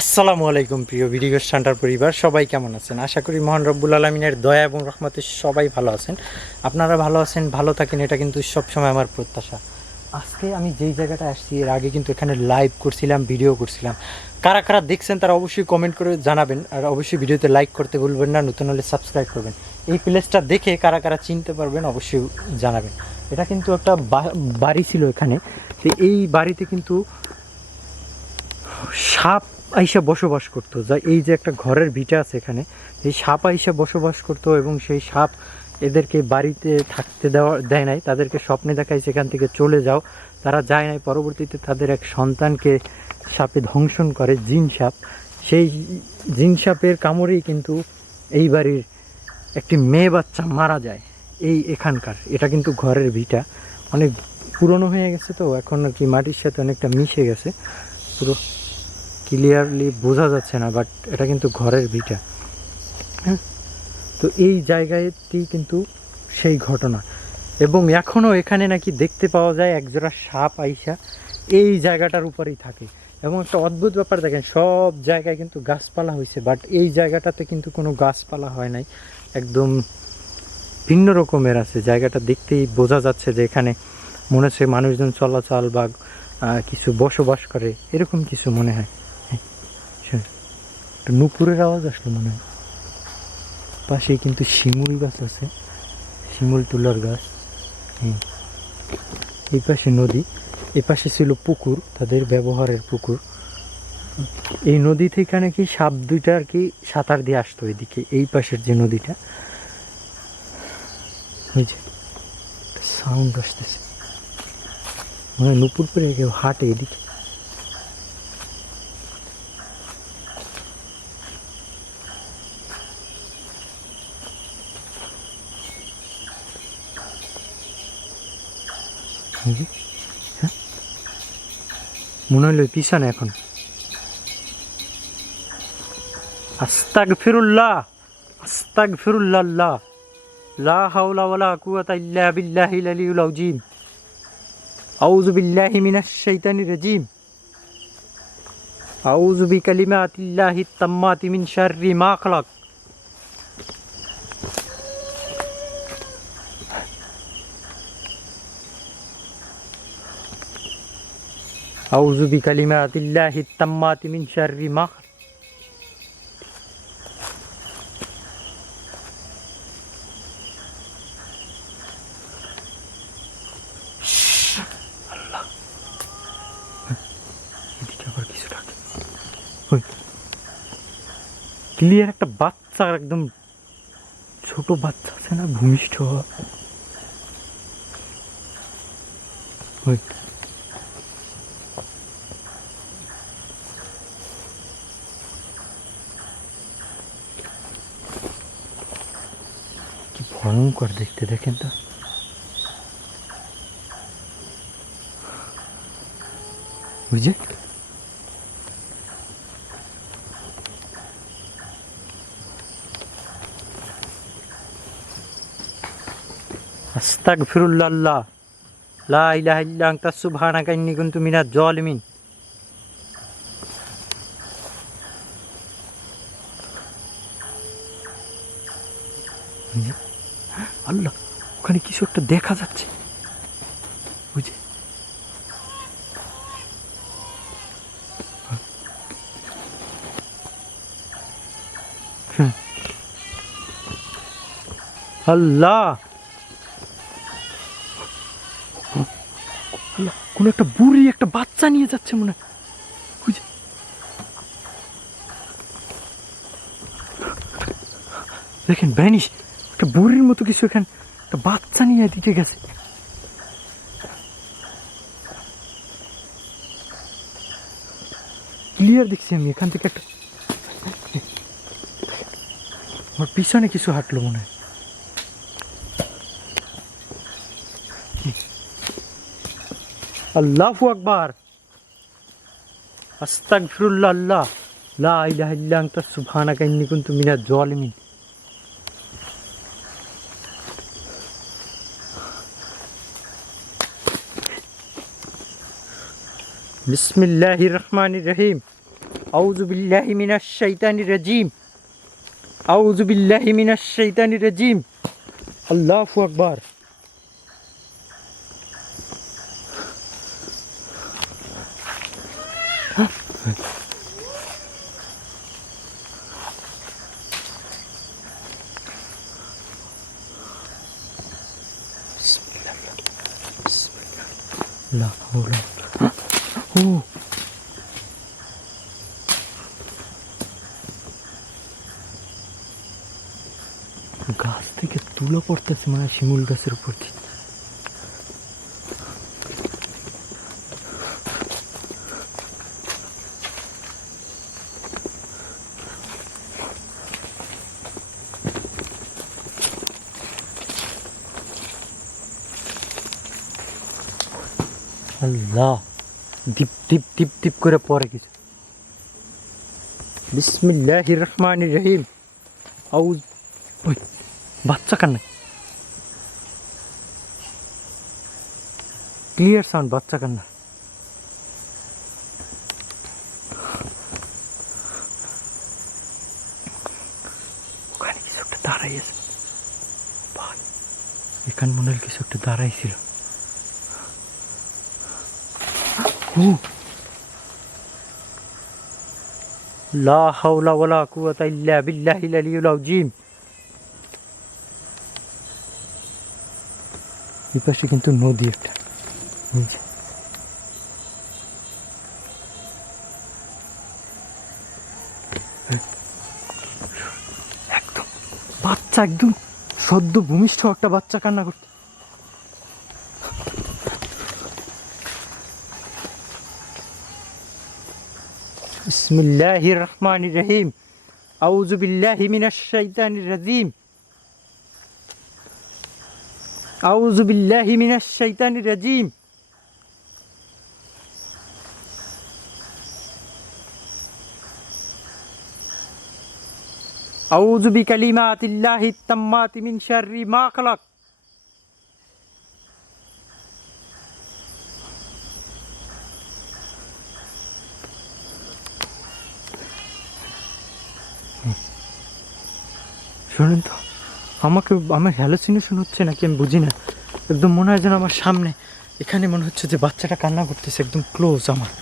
আসসালামু আলাইকুম প্রিয় ভিডিও স্ট্যান্ডার পরিবার, সবাই কেমন আছেন? আশা করি মহান রব্বুল আলমিনের দয়া এবং রহমতে সবাই ভালো আছেন। আপনারা ভালো আছেন, ভালো থাকেন, এটা কিন্তু সবসময় আমার প্রত্যাশা। আজকে আমি যেই জায়গাটা আসছি, এর আগে কিন্তু এখানে লাইভ করছিলাম, ভিডিও করছিলাম। কারা কারা দেখছেন তারা অবশ্যই কমেন্ট করে জানাবেন, আর অবশ্যই ভিডিওতে লাইক করতে ভুলবেন না, নতুন হলে সাবস্ক্রাইব করবেন। এই প্লেসটা দেখে কারা কারা চিনতে পারবেন অবশ্যই জানাবেন। এটা কিন্তু একটা বাড়ি ছিল এখানে। তো এই বাড়িতে কিন্তু সাপ আইসা বসবাস করতো, যা এই যে একটা ঘরের ভিটা আছে এখানে, এই সাপ আইসা বসবাস করতো এবং সেই সাপ এদেরকে বাড়িতে থাকতে দেয় নাই, তাদেরকে স্বপ্নে দেখায় সেখান থেকে চলে যাও, তারা যায় নাই। পরবর্তীতে তাদের এক সন্তানকে সাপে ধ্বংসন করে, জিন সাপ। সেই জিন সাপের কামড়েই কিন্তু এই বাড়ির একটি মেয়ে বাচ্চা মারা যায়। এখানকার এটা কিন্তু ঘরের ভিটা, অনেক পুরনো হয়ে গেছে, তো এখন আর কি মাটির সাথে অনেকটা মিশে গেছে, পুরো ক্লিয়ারলি বোঝা যাচ্ছে না, বাট এটা কিন্তু ঘরের ভিটা। হ্যাঁ, তো এই জায়গাতেই কিন্তু সেই ঘটনা, এবং এখনও এখানে নাকি দেখতে পাওয়া যায় একজোড়া সাপ আইসা এই জায়গাটার উপরেই থাকে। এবং একটা অদ্ভুত ব্যাপার দেখেন, সব জায়গায় কিন্তু গাছপালা হয়েছে, বাট এই জায়গাটাতে কিন্তু কোনো গাছপালা হয় নাই, একদম ভিন্ন রকমের আছে জায়গাটা। দেখতেই বোঝা যাচ্ছে যে এখানে মনে হচ্ছে মানুষজন চলাচল বা কিছু বসবাস করে, এরকম কিছু মনে হয়। একটা নুপুরের আওয়াজ আসলো মনে হয়। পাশেই কিন্তু শিমুল গাছ আছে, শিমুল তুলার গাছ। এই পাশে নদী, এ পাশে ছিল পুকুর, তাদের ব্যবহারের পুকুর। এই নদী থেকে নাকি সাপ দুইটা আর কি সাঁতার দিয়ে আসতো এদিকে, এই পাশের যে নদীটা, ওই যে সাউন্ড আসতেছে, মনে হয় নুপুর করে কেউ হাঁটে এদিকে। হ্যাঁ, মনে হলো পিছনে এখন। আস্তাগফিরুল্লাহ, আস্তাগফিরুল্লাহ, লা হাওলা ওয়ালা কুওয়াতা ইল্লা বিল্লাহিল আলিয়্যিল আযীম। আউযু বিল্লাহি মিনাশ শাইতানির রাজীম। আউযু বিকালিমাতিল্লাহিত তাম্মাতি মিন শাররি মা খালাক। আউযু বিকালিমাতিল্লাহিত তাম্মাতি মিন শাররি মা খালাক। এদিকে আবার কিছু ডাকে। ওই ক্লিয়ার একটা বাচ্চা, একদম ছোট বাচ্চা আছে না, ভূমিষ্ঠ হওয়া। ওই কি ভয়ঙ্কর দেখতে, দেখেন তো। বুঝে আস্তাগফিরুল্লাহ, লা ইলাহা ইল্লা আনতা সুবহানাকা ইন্নী কুনতু মিনাজ জালিমিন। আল্লাহ, ওখানে কিছু একটা দেখা যাচ্ছে, বুঝে। আল্লাহ, আল্লাহ, কোন একটা বুড়ি একটা বাচ্চা নিয়ে যাচ্ছে মনে হয়, বুঝে। দেখেন ভ্যানিশ, একটা বুড়ির মতো কিছু এখানে, একটা বাচ্চা নিয়ে এদিকে গেছে। ক্লিয়ার দেখছি আমি এখান থেকে একটা, আমার পিছনে কিছু হাঁটলো মনে হয়। আল্লাহু আকবার, আস্তাগফিরুল্লাহ, লা ইলাহা ইল্লা আনতা সুবহানাকা ইন্নী কুনতু মিনাজ জালিমিন। বিসমিল্লাহির রহমানির রহিম। আউযু বিল্লাহি মিনাশ শাইতানির রাজিম, আউযু বিল্লাহি মিনাশ শাইতানির রাজিম। আল্লাহু আকবার। লা হাওলা। ও গাছ থেকে তুলো পড়তেছে, মানে শিমুল গাছের উপর দিয়ে। আল্লাহ, ডিপ ডিপ ডিপ ডিপ করে পড়ে কিছু। বিসমিল্লাহির রহমানির রহিম। আউজ, ওই বাচ্চা কান্না, ক্লিয়ার সাউন্ড, বাচ্চা কান্না। ওখানে কিছু একটা দাঁড়াই আছে, এখানে মনে হয় কিছু একটা দাঁড়াই ছিল। লা হাওলা ওয়ালা কুওয়াতা ইল্লা বিল্লাহিল আলিয়্যিল আযীম। এই পাশে কিন্তু নদী একটা, নিচে একদম বাচ্চা, একদম সদ্য ভূমিষ্ঠ একটা বাচ্চা কান্না করছে। বিসমিল্লাহির রহমানির রহিম। আউযু বিল্লাহি মিনাশ শাইতানির রাজিম, আউযু বিল্লাহি মিনাশ শাইতানির রাজিম। আউযু বিকালিমাতিল্লাহিত তাম্মাতি মিন শাররি মা খালাক। শোনেন তো, আমার হ্যালোসিনেশন হচ্ছে নাকি আমি বুঝি না। একদম মনে হয় যেন আমার সামনে, এখানে মনে হচ্ছে যে বাচ্চাটা কান্না করতেছে, একদম ক্লোজ আমার।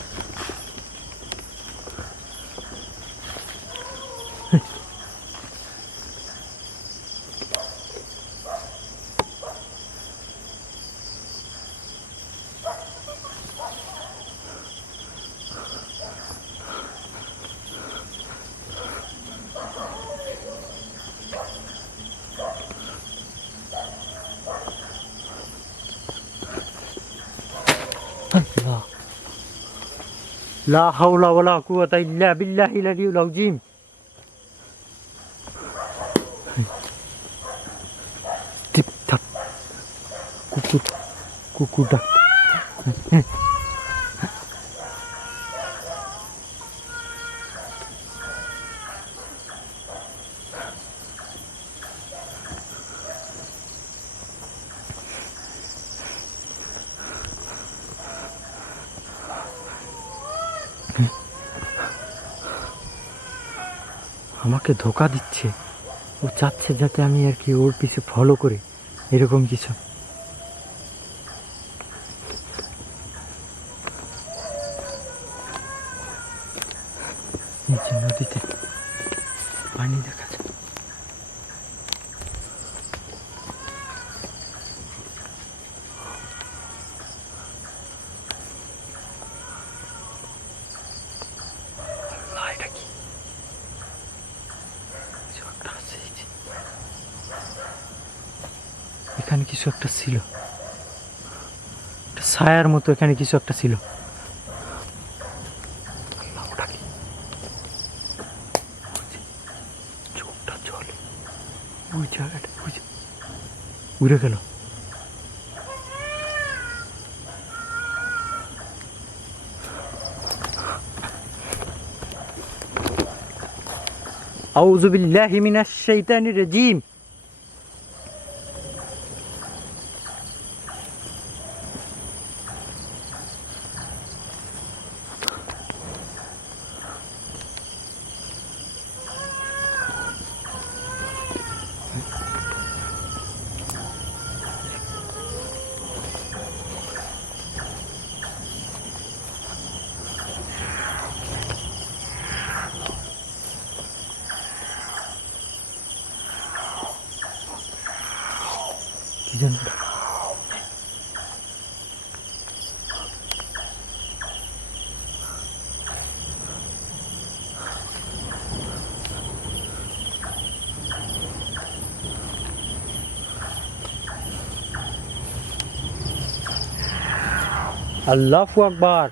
আল্লাহ, লা হাওলা ওয়ালা কুওয়াতা ইল্লা বিল্লাহিল আলিয়্যিল আযীম। টিপ টাপ, কুকুর, কুকুর ডাক। আমাকে ধোকা দিচ্ছে, ও চাচ্ছে যাতে আমি আর কি ওর পিছে ফলো করি, এরকম কিছু। নিচে নদীতে পানি দেখা যায়। আল্লাহ, এটা কি? কিছু একটা আছে এই যে। এখানে কিছু একটা ছিল, একটা ছায়ার মতো এখানে কিছু একটা ছিল। আল্লাহ, ওটা কি? চোখটা জলে, ওই জায়গাটা, ওই যে উড়ে গেল। আউযু বিল্লাহি মিনাশ শাইতানির রাজিম। যেন আল্লাহু আকবার।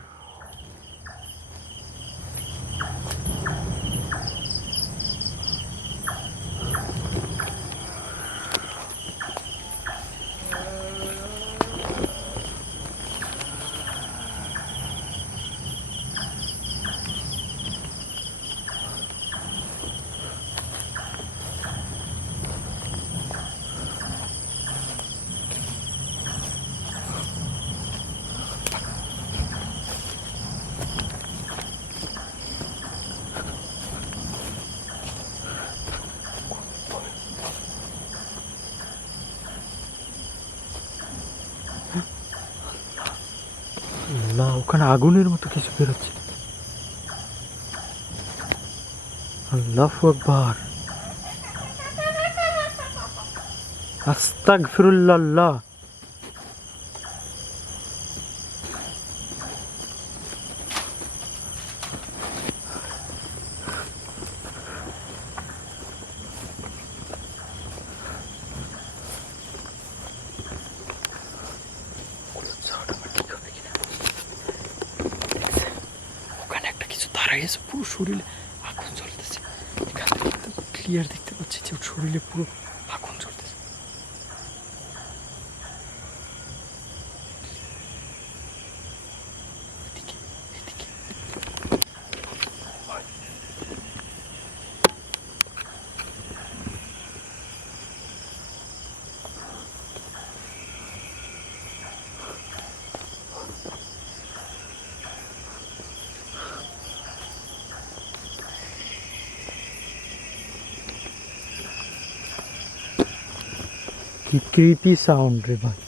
আল্লাহ, ওখানে আগুনের মতো কিছু বেরোচ্ছে। আল্লাহু আকবার। আস্তাগফিরুল্লাহ। ওখানে একটা কিছু দাঁড়াই আছে, পুরো শরীরে আগুন জ্বলতেছে। এখান থেকে ক্লিয়ার দেখতে পাচ্ছি যে ওর শরীরে পুরো আগুন জ্বলতেছে। এদিকে এদিকে কি ক্রিপি সাউন্ড রে ভাই।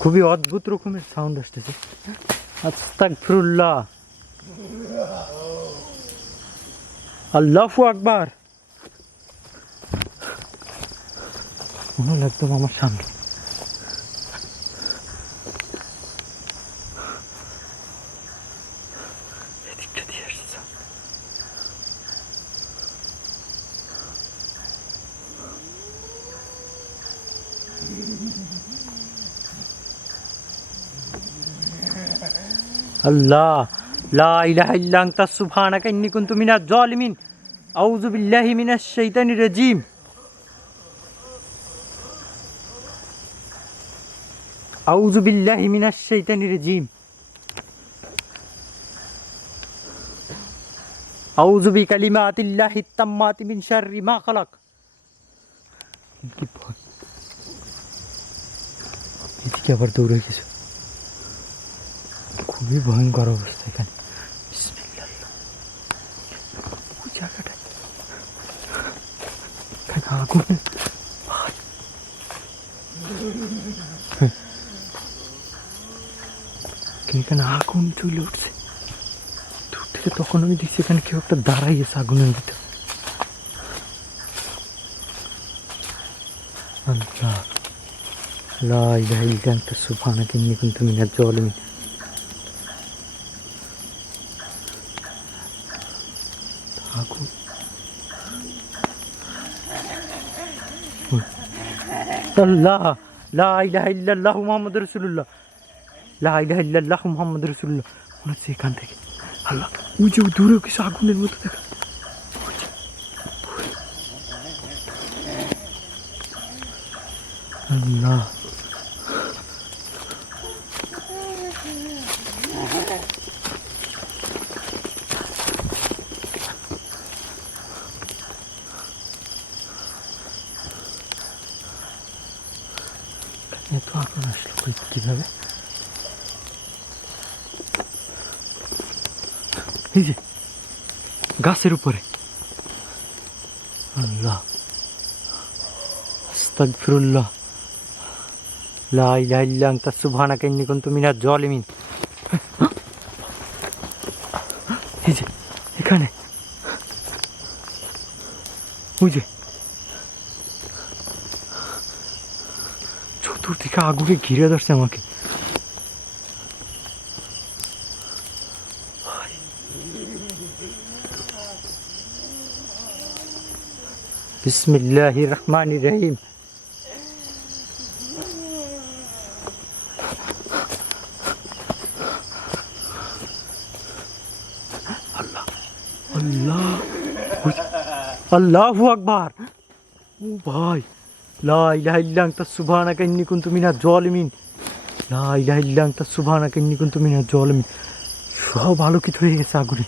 খুবই অদ্ভুত রকমের সাউন্ড আসতেছে। আস্তাগফিরুল্লাহ। আল্লাহু আকবার। মনে হলো একদম আমার সামনে। এদিকটা দিয়ে আসছে। আল্লাহ, লা ইলাহা ইল্লা আনতা সুবহানাকা ইন্নী কুনতু মিনাজ জালিমিন। আউযু বিল্লাহি মিনাশ শাইতানির রাজিম। আউযু বিল্লাহি মিনাশ শাইতানির রাজিম। আউযু বিকালিমাতিল্লাহি তাম্মাতি মিন শাররি মা খালাক। কি ভয়! এদিকে আবার দৌড়ে গেছে। খুবই ভয়ঙ্কর অবস্থা এখানে। বিসমিল্লাহ। ওই জায়গাটা আগুন। এখানে আগুন চলে উঠছে দূর থেকে। তখন আমি দেখছি এখানে কেউ একটা দাঁড়াই আছে আগুনের ভিতরে। আল্লাহ, লা ইলাহা ইল্লা আনতা সুবহানাকা ইন্নী কুনতু মিনাজ জালিমিন। আগুন। আল্লাহ, লা ইলাহা ইল্লাল্লাহু মুহাম্মাদুর রাসূলুল্লাহ। লা ইলাহা ইল্লাল্লাহু মুহাম্মাদুর রাসূলুল্লাহ। মনে হচ্ছে এখান থেকে। আল্লাহ, ওই যে দূরেও কিছু আগুনের মতো দেখা। আল্লাহ, এত আগুন আসলো কিভাবে? এই যে গাছের উপরে। আল্লাহ, আস্তাগফিরুল্লাহ। লা ইলাহা ইল্লা আনতা সুবহানাকা ইন্নী কুনতু মিনাজ জালিমিন। ওই যে চতুর্দিকে আগুনে ঘিরে ধরছে আমাকে। বিসমিল্লাহির রহমানির রহিম। আল্লাহ আল্লাহ আল্লাহু আকবার। ও ভাই, লা ইলাহা ইল্লা আনতা সুবহানাকা ইন্নী কুনতু মিনাজ জালিমিন। লা ইলাহা ইল্লা আনতা সুবহানাকা ইন্নী কুনতু মিনাজ জালিমিন। সব আলোকিত হয়ে গেছে আগুনে।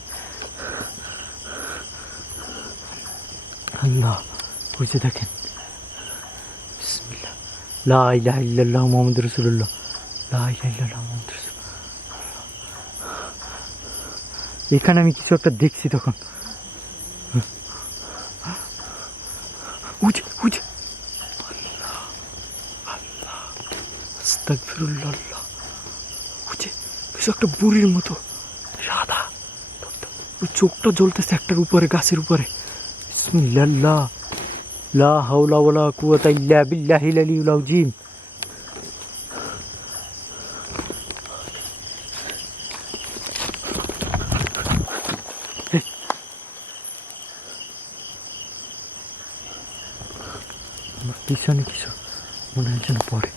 আল্লাহ, ওই যে দেখেন, বিসমিল্লাহ, লা ইলাহা ইল্লাল্লাহু মুহাম্মাদুর রাসূলুল্লাহ, লা ইলাহা ইল্লাল্লাহু মুহাম্মাদুর রাসূলুল্লাহ। এখানে আমি কিছু একটা দেখছি তখন। উঠে উঠে, আল্লাহ আল্লাহ, আস্তাগফিরুল্লাহ। আল্লাহ, উঠে কিছু একটা বুড়ির মতো সাদা, ওই চোখটা জ্বলতেছে একটার উপরে, গাছের উপরে। বিসমিল্লাহ, লা হাওলা ওয়ালা কুওয়াতা ইল্লা বিল্লাহিল আলিয়্যিল আযীম। আমার পিছনে কিছু মনে হয় যেন পড়ে।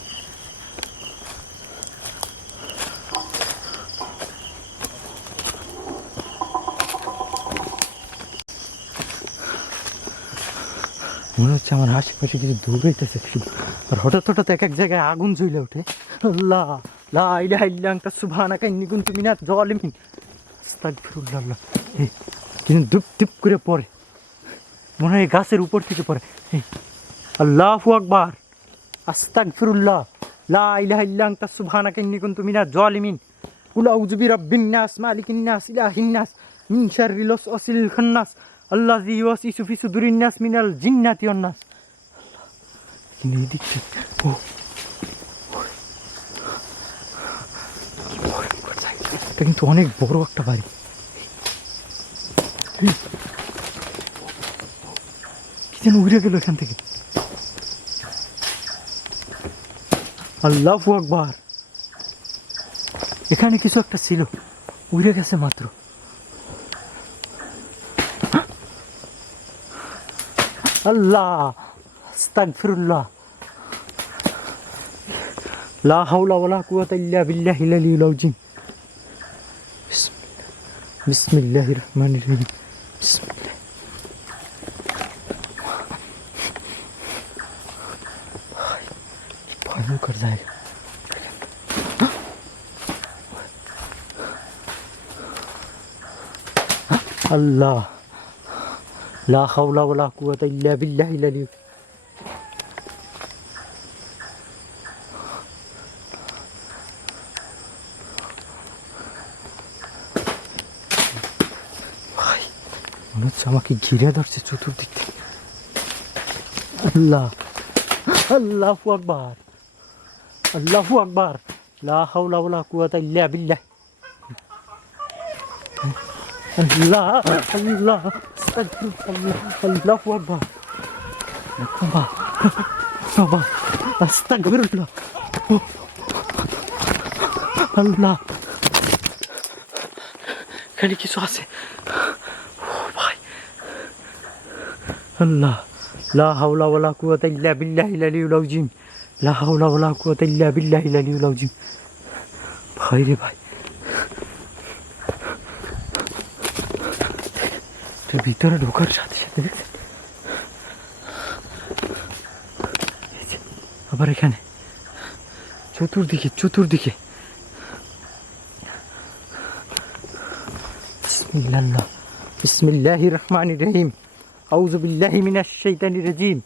মনে হচ্ছে আমার আশেপাশে কিছু দৌড়াইতেছে শুধু, আর হঠাৎ হঠাৎ এক এক জায়গায় আগুন জ্বলে ওঠে। আল্লাহ, লা ইলাহা ইল্লা আনতা সুবহানাকা ইন্নী কুনতু মিনাজ জালিমিন। আস্তাগফিরুল্লাহ। কিন্তু দুপ দুপ করে পড়ে, মনে হয় গাছের উপর থেকে পড়ে। আল্লাহু আকবার, আস্তাগফিরুল্লাহ, লা ইলাহা ইল্লা আনতা সুবহানাকা ইন্নী কুনতু মিনাজ জালিমিন। কুল আউযু বিরাব্বিন নাস, মালিকিন নাস, ইলাহিন নাস, মিন শাররিল ওয়াসওয়াসিল খান্নাস, আল্লাযী ইউওয়াসওয়িসু ফি সুদুরিন নাস মিনাল জিন্নাতি ওয়ান নাস। কিন্তু এই দিক থেকে এটা কিন্তু অনেক বড় একটা বাড়ি। কি যেন উড়ে গেল এখান থেকে। আল্লাহু আকবার। এখানে কিছু একটা ছিল, উড়ে গেছে মাত্র। আল্লাহ, আস্তাগফিরুল্লাহ, লা হাওলা ওয়ালা কুওয়াতা ইল্লা বিল্লাহিল আলিয়্যিল আযীম। বিসমিল্লাহির রহমানির রহিম। বিসমিল্লাহ। ভয়ঙ্কর জায়গা। আল্লাহ, লা হাওলা ওয়ালা কুওয়াতা ইল্লা বিল্লাহিল আলিয়্যিল। মনে হচ্ছে আমাকে ঘিরে ধরছে চতুর্দিক থেকে। আল্লাহ, আল্লাহু আকবার, আল্লাহু আকবার, লা হাওলা ওয়ালা কুওয়াতা ইল্লা বিল্লাহ। আল্লাহ আল্লাহ, আস্তাগফিরুল্লাহ, আল্লাহু আকবার, বাবা বাবা, আস্তাগফিরুল্লাহ। আল্লাহ, এখানে কিছু আছে। আল্লাহ, লা হাওলা ওয়ালা কুওয়াতা ইল্লা বিল্লাহিল আলিয়্যিল আযীম, লা হাওলা ওয়ালা কুওয়াতা ইল্লা বিল্লাহিল আলিয়্যিল আযীম। ভাই রে ভাই, ভিতরে ঢোকার সাথে সাথে দেখছেন আবার এখানে চতুর্দিকে চতুর্দিকে। বিসমিল্লাহ, বিসমিল্লাহির রহমানির রহিম। আউযু বিল্লাহি মিনাশ শাইতানির রাজিম,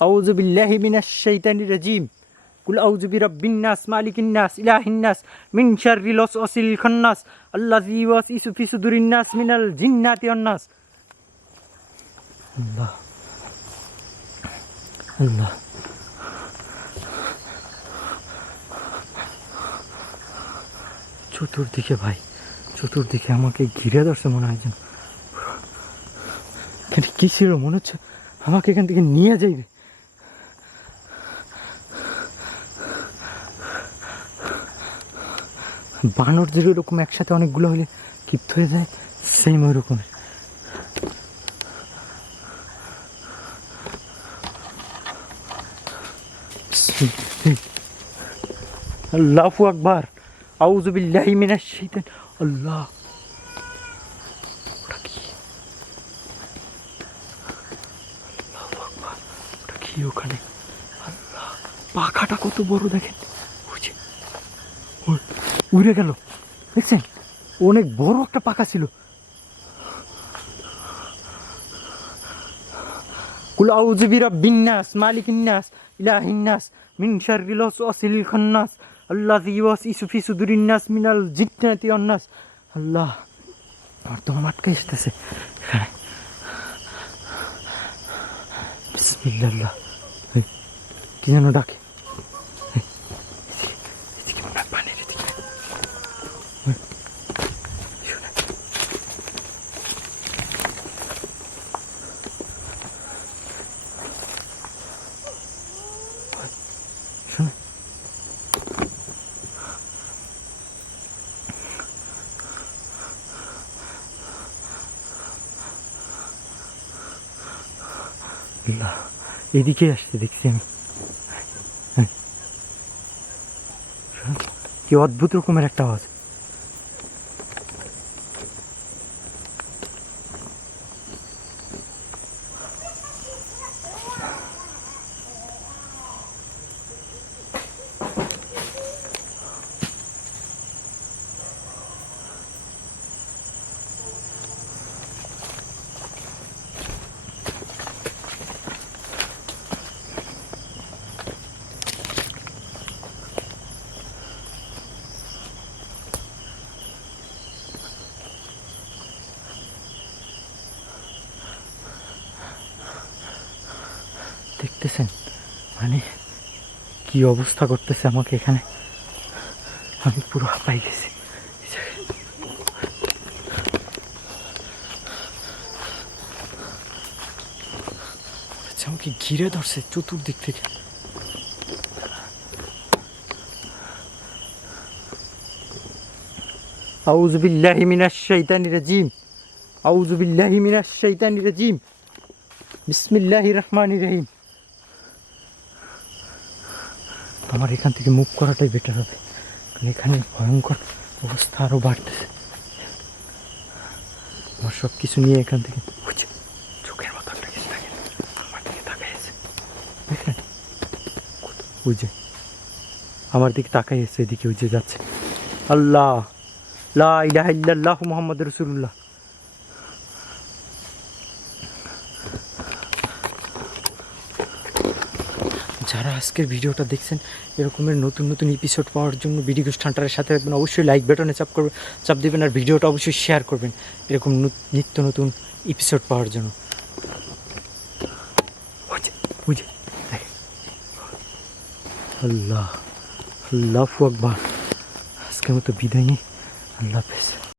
আউযু বিল্লাহি মিনাশ শাইতানির রাজিম। কুল আউযু বিরাব্বিন নাস, মালিকিন নাস, ইলাহিন নাস, মিন শাররিল ওয়াসওয়াসিল খান্নাস, আল্লাযী ইউওয়াসওয়িসু ফি সুদুরিন নাস মিনাল জিন্নাতি ওয়ান নাস। আল্লাহ আল্লাহ, চতুর্দিকে ভাই, চতুর্দিকে আমাকে ঘিরে ধরছে মনে হয় যেন। কি ছিল মনে হচ্ছে আমাকে এখান থেকে নিয়ে যাইবে। বানর যেরকম একসাথে অনেকগুলো হলে ক্ষিপ্ত হয়ে যায়, সেম ওই রকমের। আল্লাহু আকবার, আউযু বিল্লাহি মিনাশ শাইতান। আল্লাহ, ওটা কি? আল্লাহু আকবার, ওটা কি ওখানে? আল্লাহ, পাখাটা কত বড় দেখেন, উড়ে গেল, দেখছেন? অনেক বড় একটা পাখা ছিল। কুল আউযু বিরাব্বিন নাস, মালিকিন নাস, ইলাহিন নাস, মিন শাররিল ওয়াসওয়াসিল খান্নাস, আল্লাযী ইউওয়াসওয়িসু ফি সুদুরিন নাস মিনাল জিন্নাতি ওয়ান নাস। আল্লাহ, আমার তো আটকে আসতেছে এখানে। বিসমিল্লাহ, কি যেন ডাকে, এদিকে মনে হয় পানির এদিকে। শোনো, আল্লাহ, এদিকে আসতে দেখছি আমি। কি অদ্ভুত রকমের একটা আওয়াজ। দেখতেছেন মানে কি অবস্থা করতেছে আমাকে এখানে, আমি পুরো হাঁপাই গেছি। আচ্ছা, আমাকে ঘিরে ধরছে চতুর্দিক থেকে। আউযু বিল্লাহি মিনাশ শাইতানির রাজিম, আউযু বিল্লাহি মিনাশ শাইতানির রাজিম, বিসমিল্লাহির রহমানির রহিম। আমার এখান থেকে মুভ করাটাই বেটার হবে, কারণ এখানে ভয়ঙ্কর অবস্থা আরও বাড়তেছে। আমার সব কিছু নিয়ে এখান থেকে চোখের মতো একটা কিছু থাকে, আমার দিকে তাকাইছে, দেখলেন? ওই যে আমার দিকে তাকাইছে, এদিকে ওই যে যাচ্ছে। আল্লাহ, লা ইলাহা ইল্লাল্লাহু মুহাম্মাদুর রাসূলুল্লাহ। যারা আজকের ভিডিওটা দেখছেন, এরকমের নতুন নতুন এপিসোড পাওয়ার জন্য বিডি ঘোষ হান্টারের সাথে থাকবেন। অবশ্যই লাইক বাটনে চাপ দেবেন, আর ভিডিওটা অবশ্যই শেয়ার করবেন এরকম নিত্য নতুন এপিসোড পাওয়ার জন্য। আল্লাহ, আল্লাহু আকবার। আজকের মতো বিদায় নিই, আল্লাহ হাফেজ।